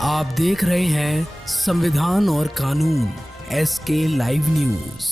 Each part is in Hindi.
आप देख रहे हैं संविधान और कानून SK लाइव न्यूज।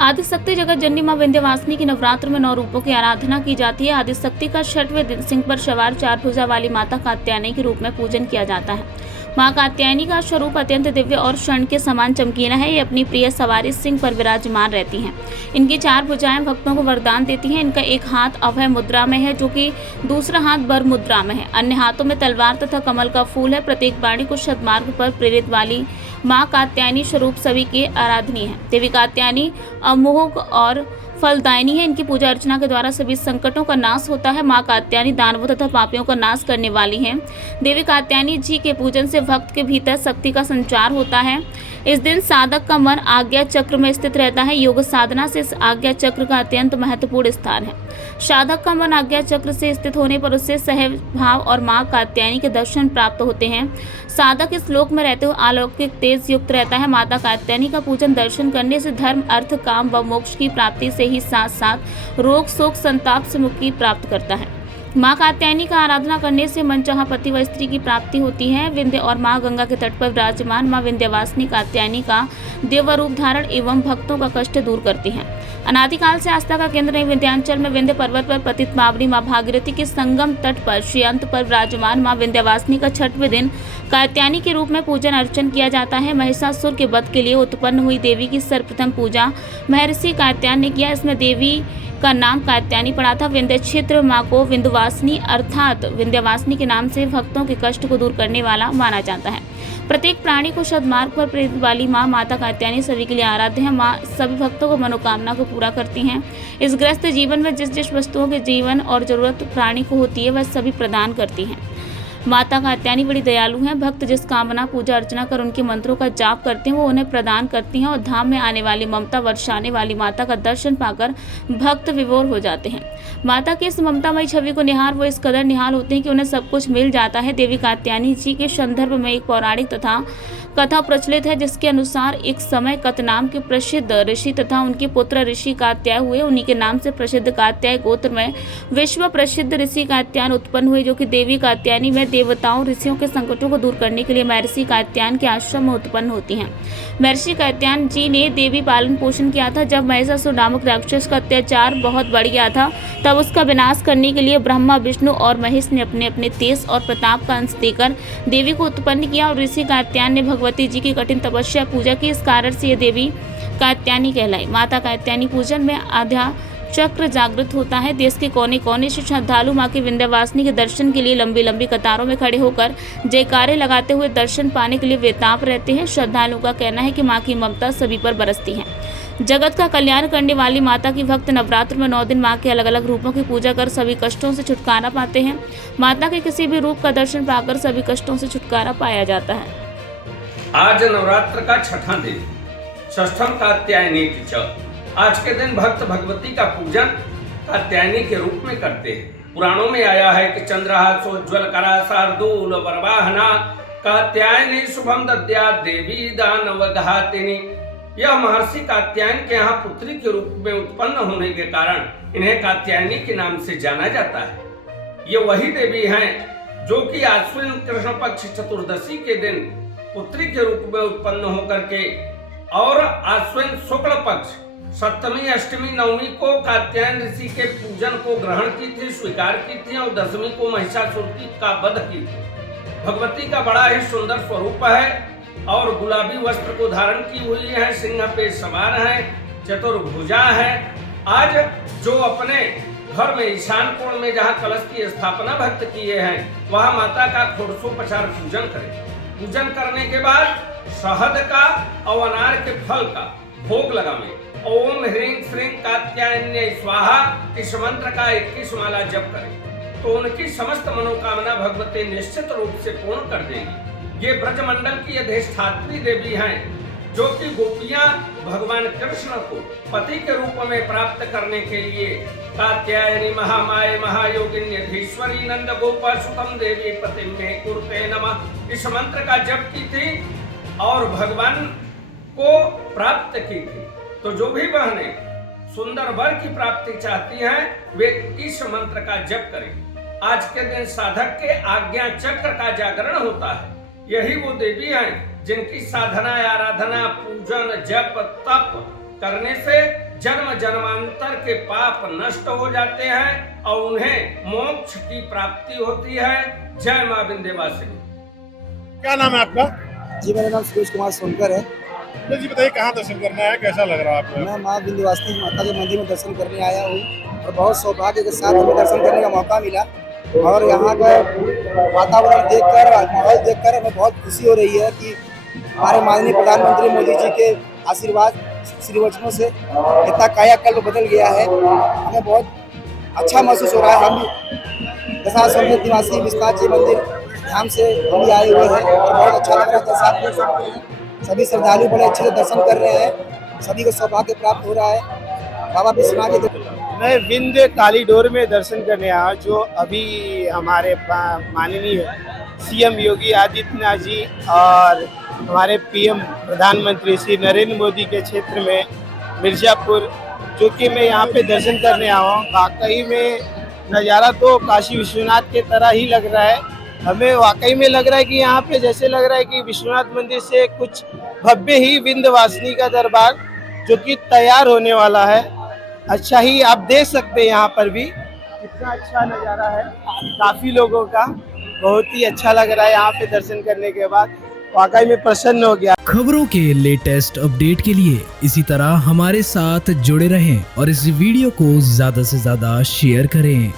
आदिशक्ति जगत जननी मां विंध्यवासिनी की नवरात्र में 9 रूपों की आराधना की जाती है। आदिशक्ति का 6वें दिन सिंह पर सवार 4 भुजा वाली माता कात्यायनी के रूप में पूजन किया जाता है। मां कात्यायनी का स्वरूप अत्यंत दिव्य और स्वर्ण के समान चमकीला है। ये अपनी प्रिय सवारी सिंह पर विराजमान रहती हैं। इनकी 4 भुजाएं भक्तों को वरदान देती हैं। इनका एक हाथ अभय मुद्रा में है, जो कि दूसरा हाथ बर मुद्रा में है। अन्य हाथों में तलवार तथा कमल का फूल है। प्रत्येक वाणी को सद्मार्ग पर प्रेरित वाली मां कात्यायनी स्वरूप सभी के आराधनीय है। देवी कात्यायनी अमोघ और फलदायिनी है। इनकी पूजा अर्चना के द्वारा सभी संकटों का नाश होता है। मां कात्यायनी दानवों तथा पापियों का नाश करने वाली है। देवी कात्यायनी जी के पूजन से भक्त के भीतर शक्ति का संचार होता है। इस दिन साधक का मन आज्ञा चक्र में स्थित रहता है। योग साधना से इस आज्ञा चक्र का अत्यंत महत्वपूर्ण स्थान है। साधक का मन आज्ञा चक्र से स्थित होने पर उससे सहज भाव और मां कात्यायनी के दर्शन प्राप्त होते हैं। साधक इस लोक में रहते हुए अलौकिक तेज युक्त रहता है। माता कात्यायनी का पूजन दर्शन करने से धर्म, अर्थ, काम व मोक्ष की प्राप्ति से ही साथ साथ रोग, शोक, संताप से मुक्ति प्राप्त करता है। मां कात्यायनी का आराधना करने से मनचाहा पति व स्त्री की प्राप्ति होती है। विंध्य और मां गंगा के तट पर विराजमान मां विंध्यवासिनी कात्यायनी का दिव्य रूप धारण एवं भक्तों का कष्ट दूर करती हैं। अनादिकाल से आस्था का केंद्र विंध्यांचल में विंध्य पर्वत पर पतित पावनी मां भागीरथी के संगम तट पर श्रीअंत पर विराजमान मां विंध्यवासिनी का 6वें दिन कात्यायनी के रूप में पूजन अर्चन किया जाता है। महिषासुर के वध के लिए उत्पन्न हुई देवी की सर्वप्रथम पूजा महर्षि कात्यायन ने किया। इसमें देवी का नाम कात्यायनी पड़ा था। विंध्य क्षेत्र मां को विंध्यवासिनी अर्थात विंध्यवासिनी के नाम से भक्तों के कष्ट को दूर करने वाला माना जाता है। प्रत्येक प्राणी को सद्मार्ग पर प्रेरित वाली मां माता कात्यायनी सभी के लिए आराध्य है। मां सभी भक्तों को मनोकामना को पूरा करती हैं। इस ग्रस्त जीवन में जिस वस्तुओं के जीवन और जरूरत प्राणी को होती है वह सभी प्रदान करती हैं। माता कात्यायनी बड़ी दयालु हैं। भक्त जिस कामना पूजा अर्चना कर उनके मंत्रों का जाप करते हैं वो उन्हें प्रदान करती हैं और धाम में आने वाली ममता वर्षाने वाली माता का दर्शन पाकर भक्त विभोर हो जाते हैं। माता की इस ममतामयी छवि को निहार वो इस कदर निहाल होते हैं कि उन्हें सब कुछ मिल जाता है। देवी कात्यायनी जी के संदर्भ में एक पौराणिक तथा कथा प्रचलित है, जिसके अनुसार एक समय कत नाम के प्रसिद्ध ऋषि तथा उनके पुत्र ऋषि कात्याय हुए। उन्हीं के नाम से प्रसिद्ध कात्याय गोत्र में विश्व प्रसिद्ध ऋषि कात्यायन उत्पन्न हुए, जो कि देवी कात्यायनी में देवताओं ऋषियों के संकटों को दूर करने के लिए महर्षि कात्यायन के आश्रम में उत्पन्न होती हैं। महर्षि कात्यायन जी ने देवी पालन पोषण किया था। जब महिषासुर नामक राक्षस का अत्याचार बहुत बढ़ गया था, तब उसका विनाश करने के लिए ब्रह्मा, विष्णु और महेश ने अपने अपने तेज और प्रताप का अंश देकर देवी को उत्पन्न किया और ऋषि कात्यायन ने भगवती जी की कठिन तपस्या पूजा की। इस कारण से ये देवी कात्यायनी कहलाई। माता कात्यायनी पूजन में आध्या चक्र जागृत होता है। देश के कोने कोने से श्रद्धालु मां की विंध्यवासिनी के दर्शन के लिए लंबी लंबी कतारों में खड़े होकर जयकारे लगाते हुए दर्शन पाने के लिए बेताब रहते हैं। श्रद्धालुओं का कहना है कि मां की ममता सभी पर बरसती है। जगत का कल्याण करने वाली माता की भक्त नवरात्र में 9 दिन मां के अलग अलग रूपों की पूजा कर सभी कष्टों से छुटकारा पाते हैं। माता के किसी भी रूप का दर्शन पाकर सभी कष्टों से छुटकारा पाया जाता है। आज नवरात्र का 6वां दिन, षष्ठम कात्यायनी च। आज के दिन भक्त भगवती का पूजन कात्यायनी के रूप में करते हैं। पुराणों में आया है कि चंद्रहासोज्ज्वल करा शार्दूल वरवाहना कात्यायनी शुभम दद्या देवी दानव घातिनी। यह महर्षि कात्यायन के यहाँ पुत्री के रूप में उत्पन्न होने के कारण इन्हें कात्यायनी के नाम से जाना जाता है। ये वही देवी हैं जो कि आश्विन कृष्ण पक्ष चतुर्दशी के दिन पुत्री के रूप में उत्पन्न होकर के और आश्विन शुक्ल पक्ष सप्तमी, अष्टमी, नवमी को कात्यायन ऋषि के पूजन को ग्रहण की थी, स्वीकार की थी और दशमी को महिषासुर का वध की थी। भगवती का बड़ा ही सुंदर स्वरूप है और गुलाबी वस्त्र को धारण की हुई है, सिंह पे सवार है, चतुर्भुजा है। आज जो अपने घर में ईशान कोण में जहाँ कलश की स्थापना भक्त किए हैं वहाँ माता का षोडशोपचार पूजन करें। पूजन करने के बाद शहद का और अनार के फल का भोग लगावे। ओम ह्रीं श्रीं कात्यायन्यै स्वाहा इस मंत्र का 21 माला जप करें तो उनकी समस्त मनोकामना भगवती निश्चित रूप से पूर्ण कर देंगी। ये ब्रजमंडल की अधिष्ठात्री देवी हैं, जो कि गोपियां भगवान कृष्ण को पति के रूप में प्राप्त करने के लिए कात्यायनी महामाये महायोगिन्यधीश्वरी नंद गोपाल सुतम देवी पति में कुरुते नमः इस मंत्र का जप की थी और भगवान को प्राप्त की थी। तो जो भी बहनें सुंदर वर की प्राप्ति चाहती हैं वे इस मंत्र का जप करें। आज के दिन साधक के आज्ञा चक्र का जागरण होता है। यही वो देवी हैं जिनकी साधना आराधना पूजन जप तप करने से जन्म जन्मांतर के पाप नष्ट हो जाते हैं और उन्हें मोक्ष की प्राप्ति होती है। जय मां विंध्यवासिनी। क्या नाम है आपका? जी मेरा नाम सुरेश कुमार सोनकर है। तो जी बताइए कहाँ दर्शन करना है, कैसा लग रहा है आपको? मैं माँ विंध्यवासिनी माता के मंदिर में दर्शन करने आया हूँ और बहुत सौभाग्य के साथ हमें दर्शन करने का मौका मिला और यहाँ का वातावरण देखकर माहौल देखकर हमें बहुत खुशी हो रही है कि हमारे माननीय प्रधानमंत्री मोदी जी के आशीर्वाद श्री वचनों से इतना कायाकल्प बदल गया है। हमें बहुत अच्छा महसूस हो रहा है। हम दशाश्वमेध निवासी विश्वनाथ जी मंदिर धाम से हम भी आए हुए हैं और बहुत अच्छा लग रहा है। जैसा आप देख सकते हैं सभी श्रद्धालु बड़े अच्छे से दर्शन कर रहे हैं, सभी को सौभाग्य प्राप्त हो रहा है। बाबा विश्वनाथ जी मैं विंध्य कॉरिडोर में दर्शन करने आया, जो अभी हमारे माननीय सीएम योगी आदित्यनाथ जी और हमारे पीएम प्रधानमंत्री श्री नरेंद्र मोदी के क्षेत्र में मिर्जापुर, जो कि मैं यहाँ पे दर्शन करने आया हूँ। वाकई में नज़ारा तो काशी विश्वनाथ के तरह ही लग रहा है। हमें वाकई में लग रहा है कि यहाँ पे जैसे लग रहा है कि विश्वनाथ मंदिर से कुछ भव्य ही विंध्यवासिनी का दरबार जो कि तैयार होने वाला है। अच्छा ही आप देख सकते हैं यहाँ पर भी कितना अच्छा नज़ारा है। काफ़ी लोगों का बहुत ही अच्छा लग रहा है यहाँ पे दर्शन करने के बाद, वाकई में प्रसन्न हो गया। खबरों के लेटेस्ट अपडेट के लिए इसी तरह हमारे साथ जुड़े रहें और इस वीडियो को ज्यादा से ज्यादा शेयर करें।